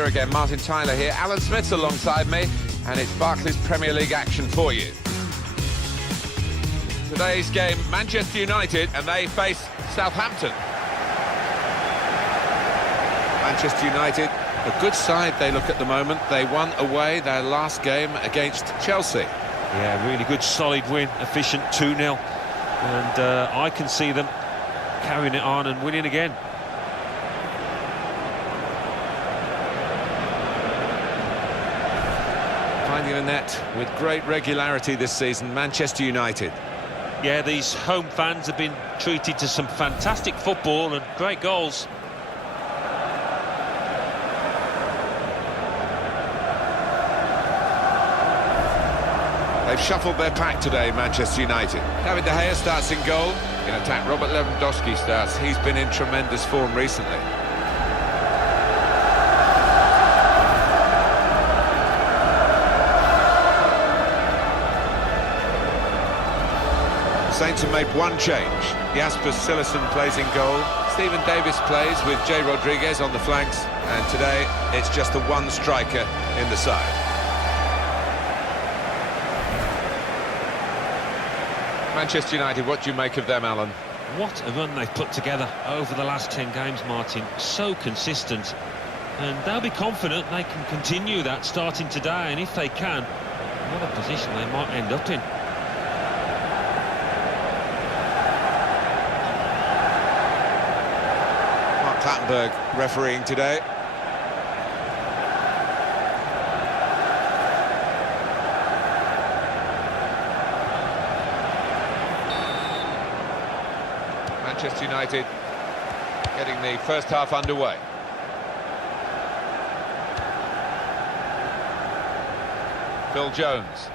weather again. Martin Tyler here. Alan Smith's alongside me, and it's Barclays Premier League action for you. Today's game, Manchester United, and they face Southampton. Manchester United, a good side they look at the moment. They won away their last game against Chelsea. Yeah, really good, solid win, efficient 2-0. And I can see them carrying it on and winning again. Finding the net with great regularity this season, Manchester United. Yeah, these home fans have been treated to some fantastic football and great goals. They've shuffled their pack today, Manchester United. David De Gea starts in goal. In attack, Robert Lewandowski starts. He's been in tremendous form recently. Saints have made one change. Jasper Cillessen plays in goal. Stephen Davis plays with Jay Rodriguez on the flanks. And today, it's just the one striker in the side. Manchester United, what do you make of them, Alan? What a run they've put together over the last 10 games, Martin. So consistent. And they'll be confident they can continue that starting today. And if they can, what a position they might end up in. Mark Clattenburg refereeing today. Manchester United getting the first half underway. Phil Jones.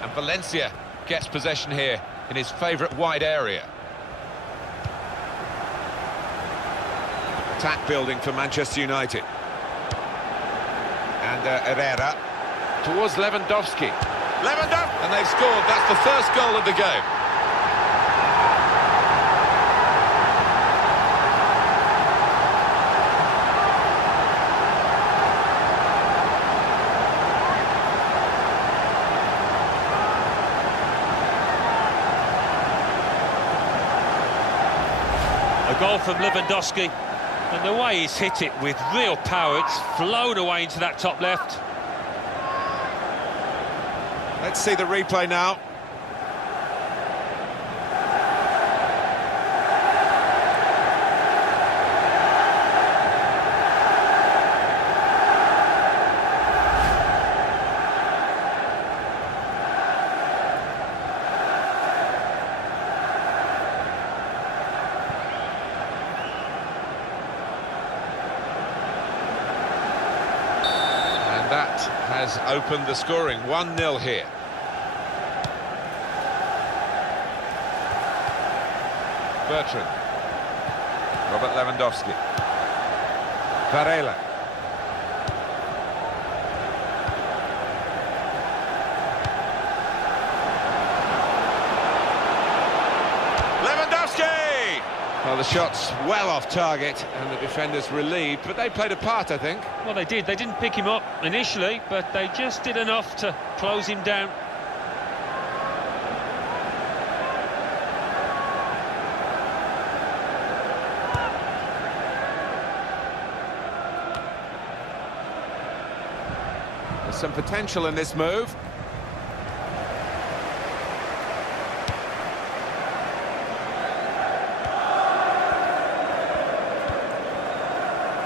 And Valencia gets possession here in his favourite wide area. Attack building for Manchester United. And Herrera towards Lewandowski. And they've scored. That's the first goal of the game. A goal from Lewandowski, and the way he's hit it with real power, it's flown away into that top left. Let's see the replay now. That has opened the scoring. 1-0 here. Bertrand. Robert Lewandowski. Varela. Lewandowski! Well, the shot's well off target and the defenders relieved, but they played a part, I think. Well, they did. They didn't pick him up initially, but they just did enough to close him down. There's some potential in this move.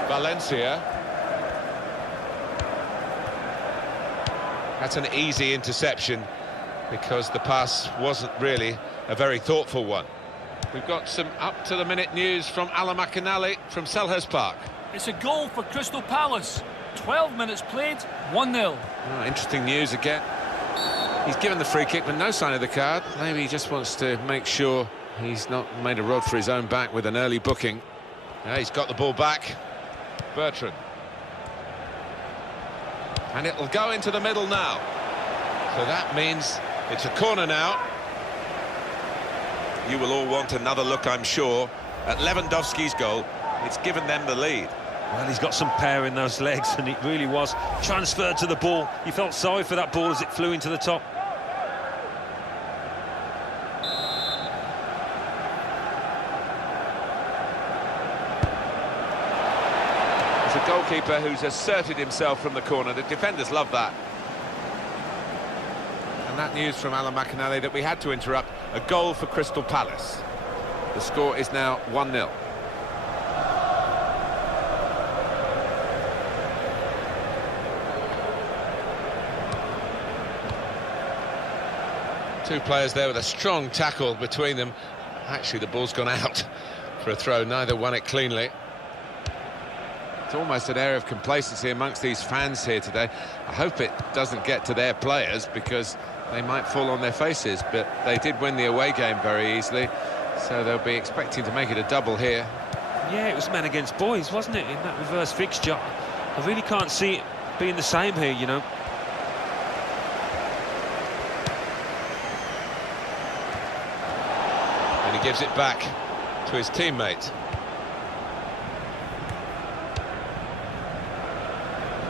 Valencia. That's an easy interception because the pass wasn't really a very thoughtful one. We've got some up-to-the-minute news from Alan McInally from Selhurst Park. It's a goal for Crystal Palace. 12 minutes played, 1-0. Oh, interesting news again. He's given the free kick, but no sign of the card. Maybe he just wants to make sure he's not made a rod for his own back with an early booking. Yeah, he's got the ball back. Bertrand. And it'll go into the middle now. So that means it's a corner now. You will all want another look, I'm sure, at Lewandowski's goal. It's given them the lead. Well, he's got some power in those legs, and it really was transferred to the ball. You felt sorry for that ball as it flew into the top. It's a goalkeeper who's asserted himself from the corner. The defenders love that. And that news from Alan McInally that we had to interrupt. A goal for Crystal Palace. The score is now 1-0. Two players there with a strong tackle between them. Actually, the ball's gone out for a throw. Neither won it cleanly. It's almost an air of complacency amongst these fans here today. I hope it doesn't get to their players, because they might fall on their faces, but they did win the away game very easily, so they'll be expecting to make it a double here. Yeah, it was men against boys, wasn't it, in that reverse fixture? I really can't see it being the same here, you know. And he gives it back to his teammate.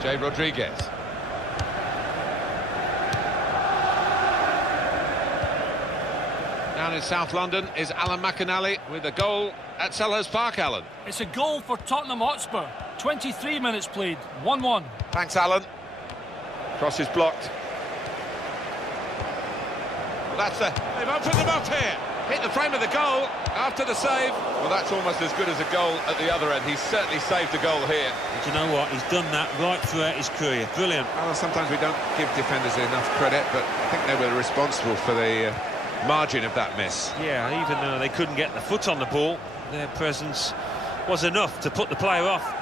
Jay Rodriguez. Down in South London is Alan McInally with a goal at Selhurst Park, Alan. It's a goal for Tottenham Hotspur. 23 minutes played, 1-1. Thanks, Alan. Cross is blocked. Well, they've opened them up here. Hit the frame of the goal after the save. Well, that's almost as good as a goal at the other end. He's certainly saved a goal here. And you know what? He's done that right throughout his career. Brilliant. Well, sometimes we don't give defenders enough credit, but I think they were responsible for the margin of that miss. Yeah, even though they couldn't get the foot on the ball, their presence was enough to put the player off.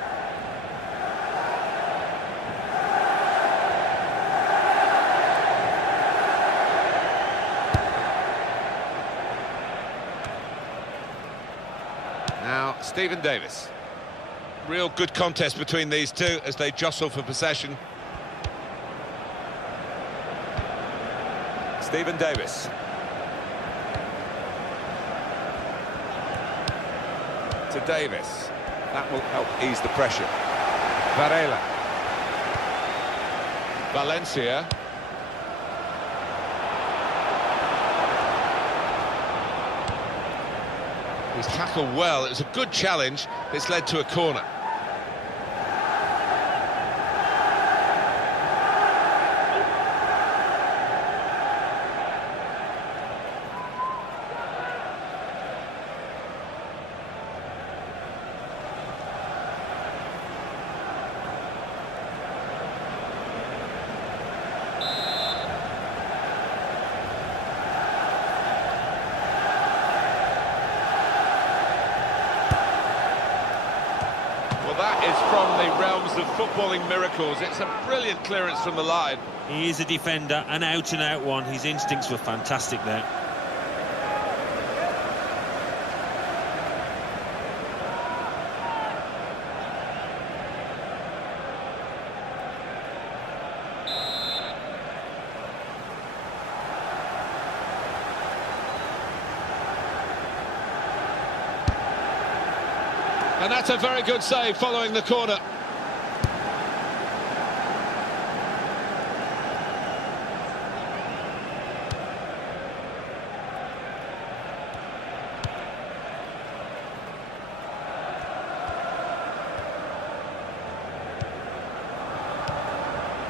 Now, Stephen Davis. Real good contest between these two as they jostle for possession. Stephen Davis. To Davis. That will help ease the pressure. Varela. Valencia. He's tackled well. It was a good challenge. It's led to a corner. That is from the realms of footballing miracles. It's a brilliant clearance from the line. He is a defender, an out-and-out one. His instincts were fantastic there. And that's a very good save following the corner.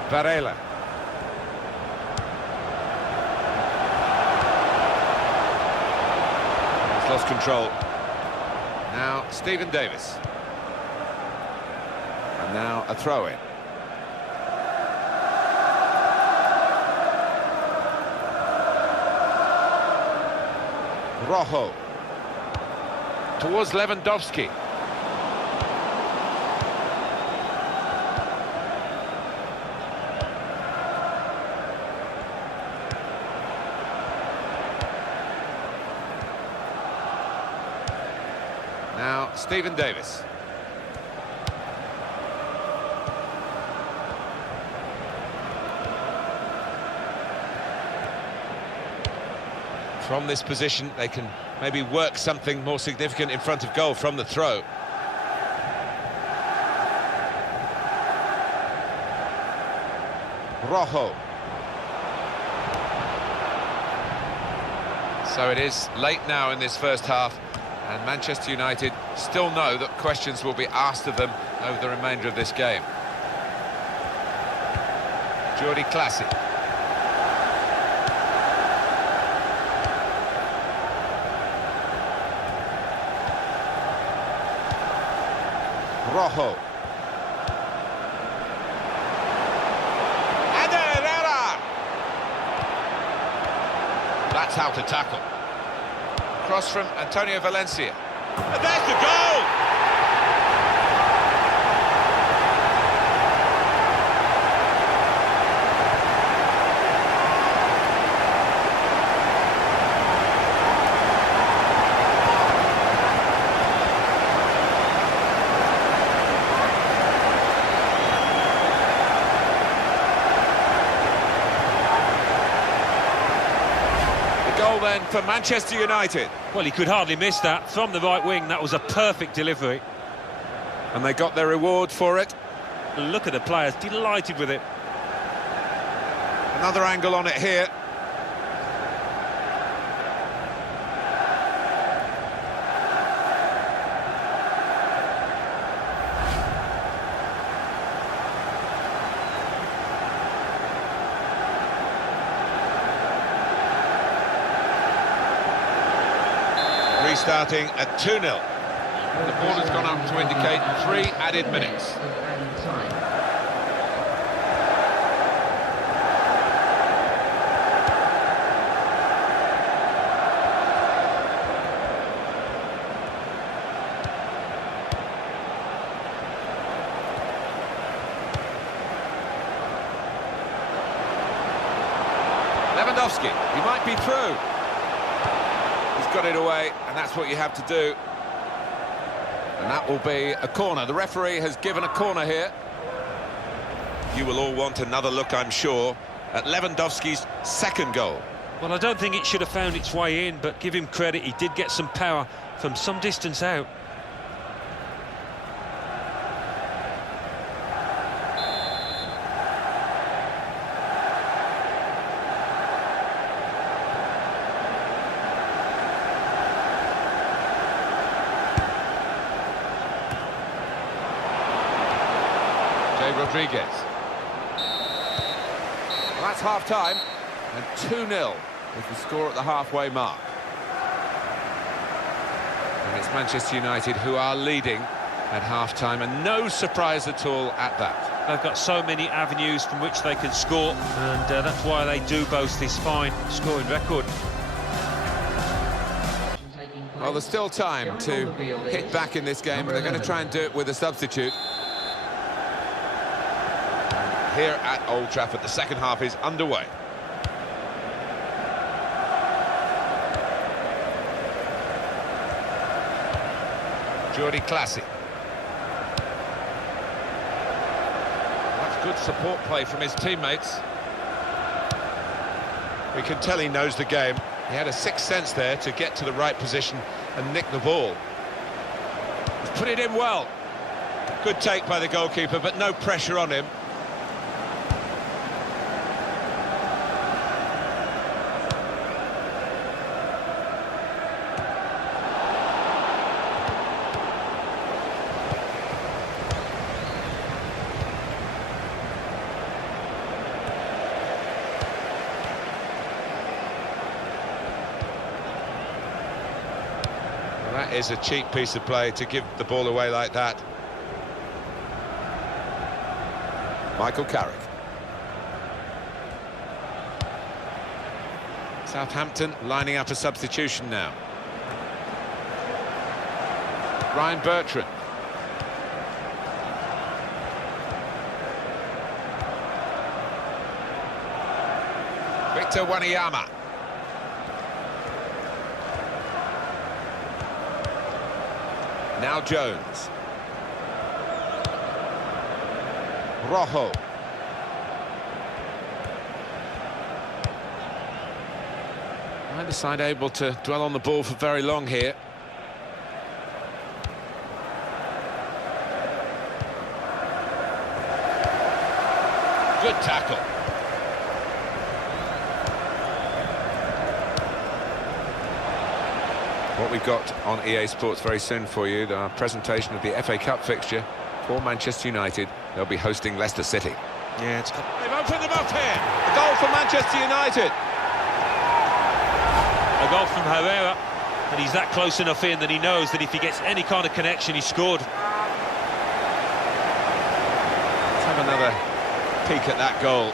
Varela. He's lost control. Now, Stephen Davis. And now a throw-in. Rojo. Towards Lewandowski. Now, Stephen Davis. From this position, they can maybe work something more significant in front of goal from the throw. Rojo. So it is late now in this first half, and Manchester United still know that questions will be asked of them over the remainder of this game. Jordi Classic. Rojo. That's how to tackle. Cross from Antonio Valencia. And there's the goal! Goal then for Manchester United. Well, he could hardly miss that. From the right wing, that was a perfect delivery. And they got their reward for it. Look at the players, delighted with it. Another angle on it here. Restarting at 2-0. The ball has gone up to indicate 3 added minutes. Lewandowski, he might be through. He's got it away, and that's what you have to do. And that will be a corner. The referee has given a corner here. You will all want another look, I'm sure, at Lewandowski's second goal. Well, I don't think it should have found its way in, but give him credit, he did get some power from some distance out. Rodriguez. Well, that's half-time, and 2-0 is the score at the halfway mark. And it's Manchester United who are leading at half-time, and no surprise at all at that. They've got so many avenues from which they can score, and that's why they do boast this fine scoring record. Well, there's still time to hit back in this game, and they're going to try and do it with a substitute. Here at Old Trafford, the second half is underway. Jordi Classic. That's good support play from his teammates. We can tell he knows the game. He had a sixth sense there to get to the right position and nick the ball. He's put it in well. Good take by the goalkeeper, but no pressure on him. That is a cheap piece of play to give the ball away like that. Michael Carrick. Southampton lining up a substitution now. Ryan Bertrand. Victor Wanyama. Now Jones. Rojo. Neither side able to dwell on the ball for very long here. Good tackle. What we've got on EA Sports very soon for you, the presentation of the FA Cup fixture for Manchester United. They'll be hosting Leicester City. Yeah, They've opened them up here. A goal for Manchester United. a goal from Herrera, and he's that close enough in that he knows that if he gets any kind of connection, he's scored. Let's have another peek at that goal.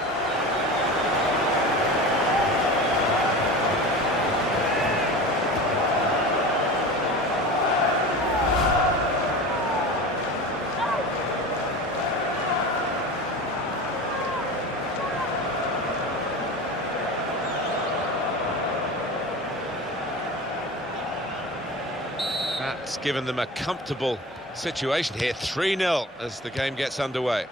That's given them a comfortable situation here. 3-0 as the game gets underway.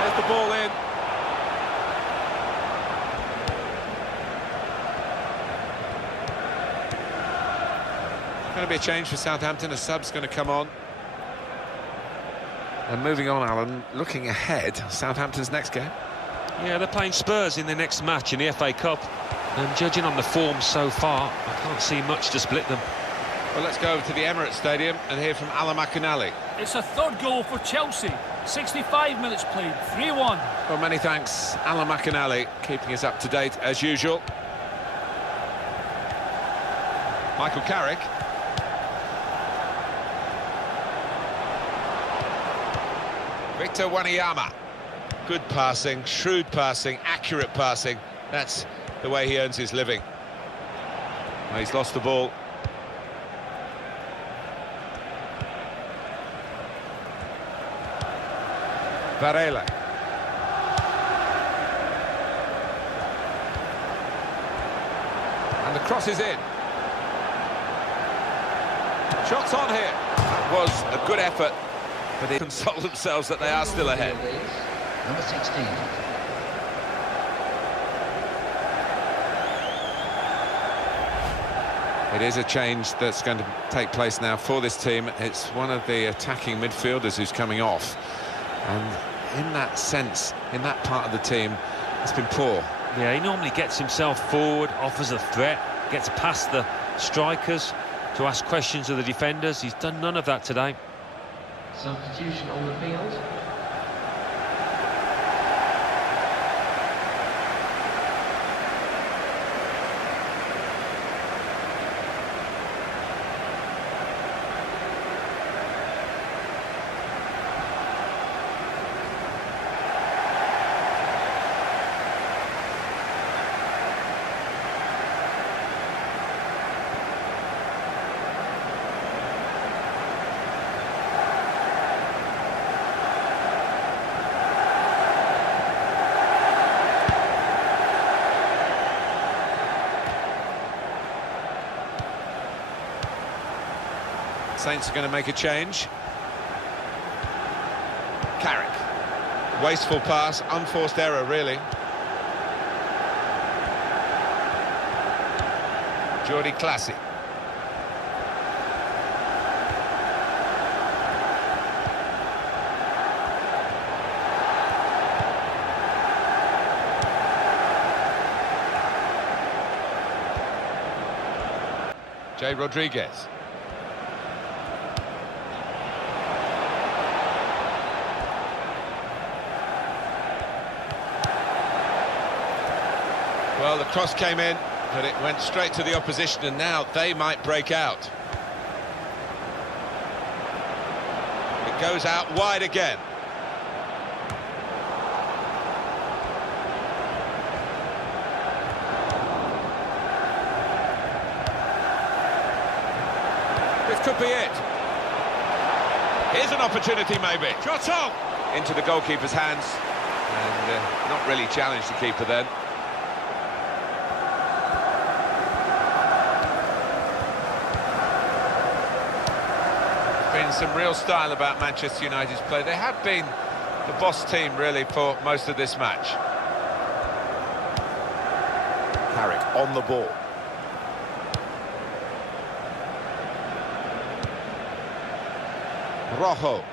There's the ball in. Going to be a change for Southampton. A sub's going to come on. And moving on, Alan, looking ahead, Southampton's next game. Yeah, they're playing Spurs in their next match in the FA Cup, and judging on the form so far, I can't see much to split them. Well, let's go over to the Emirates Stadium and hear from Alan McInally. It's a third goal for Chelsea. 65 minutes played, 3-1. Well, many thanks, Alan McInally, keeping us up to date as usual. Michael Carrick. Victor Wanyama. Good passing, shrewd passing, accurate passing. That's the way he earns his living. Well, he's lost the ball. Varela. And the cross is in. Shots on here. That was a good effort, but they console themselves that they are still ahead. Number 16. It is a change that's going to take place now for this team. It's one of the attacking midfielders who's coming off. And in that sense, in that part of the team, it's been poor. Yeah, he normally gets himself forward, offers a threat, gets past the strikers to ask questions of the defenders. He's done none of that today. Substitution on the field. Saints are going to make a change. Carrick. Wasteful pass, unforced error, really. Jordi Classy. Jay Rodriguez. Well, the cross came in, but it went straight to the opposition, and now they might break out. It goes out wide again. This could be it. Here's an opportunity, maybe. Shot on! Into the goalkeeper's hands, and not really challenged the keeper then. Been some real style about Manchester United's play. They have been the boss team really for most of this match. Carrick on the ball. Rojo.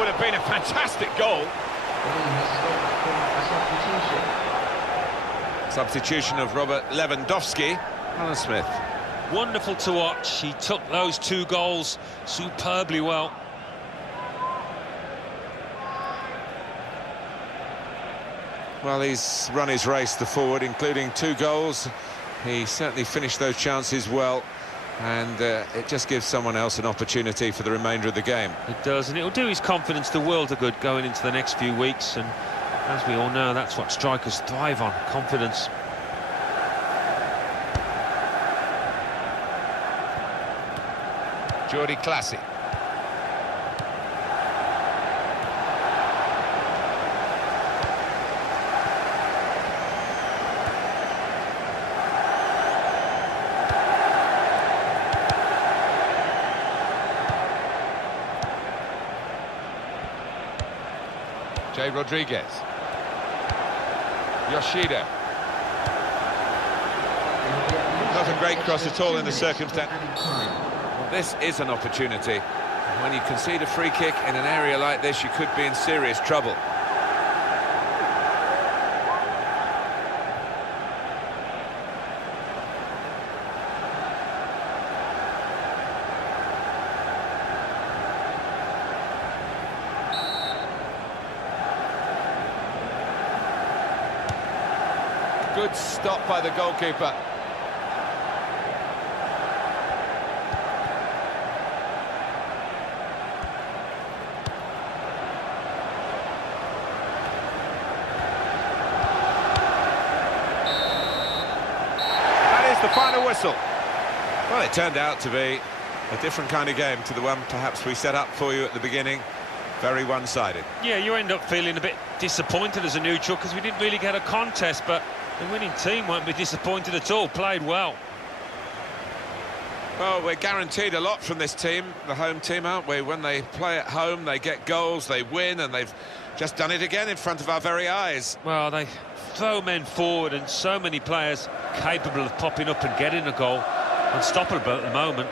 would have been a fantastic goal. Substitution of Robert Lewandowski. Alan Smith. Wonderful to watch. He took those 2 goals superbly well. Well, he's run his race, the forward, including 2 goals. He certainly finished those chances well, and it just gives someone else an opportunity for the remainder of the game. It does, and it'll do his confidence the world of good going into the next few weeks, and as we all know, that's what strikers thrive on, confidence. Jordi Classy. Jay Rodriguez. Yoshida. Not a great cross at all in the circumstance. Well, this is an opportunity. When you concede a free kick in an area like this, you could be in serious trouble. Good stop by the goalkeeper. That is the final whistle. Well, it turned out to be a different kind of game to the one perhaps we set up for you at the beginning. Very one-sided. Yeah, you end up feeling a bit disappointed as a neutral because we didn't really get a contest, but the winning team won't be disappointed at all. Played well. Well, we're guaranteed a lot from this team, the home team, aren't we? When they play at home, they get goals, they win, and they've just done it again in front of our very eyes. Well, they throw men forward, and so many players capable of popping up and getting a goal. Unstoppable at the moment.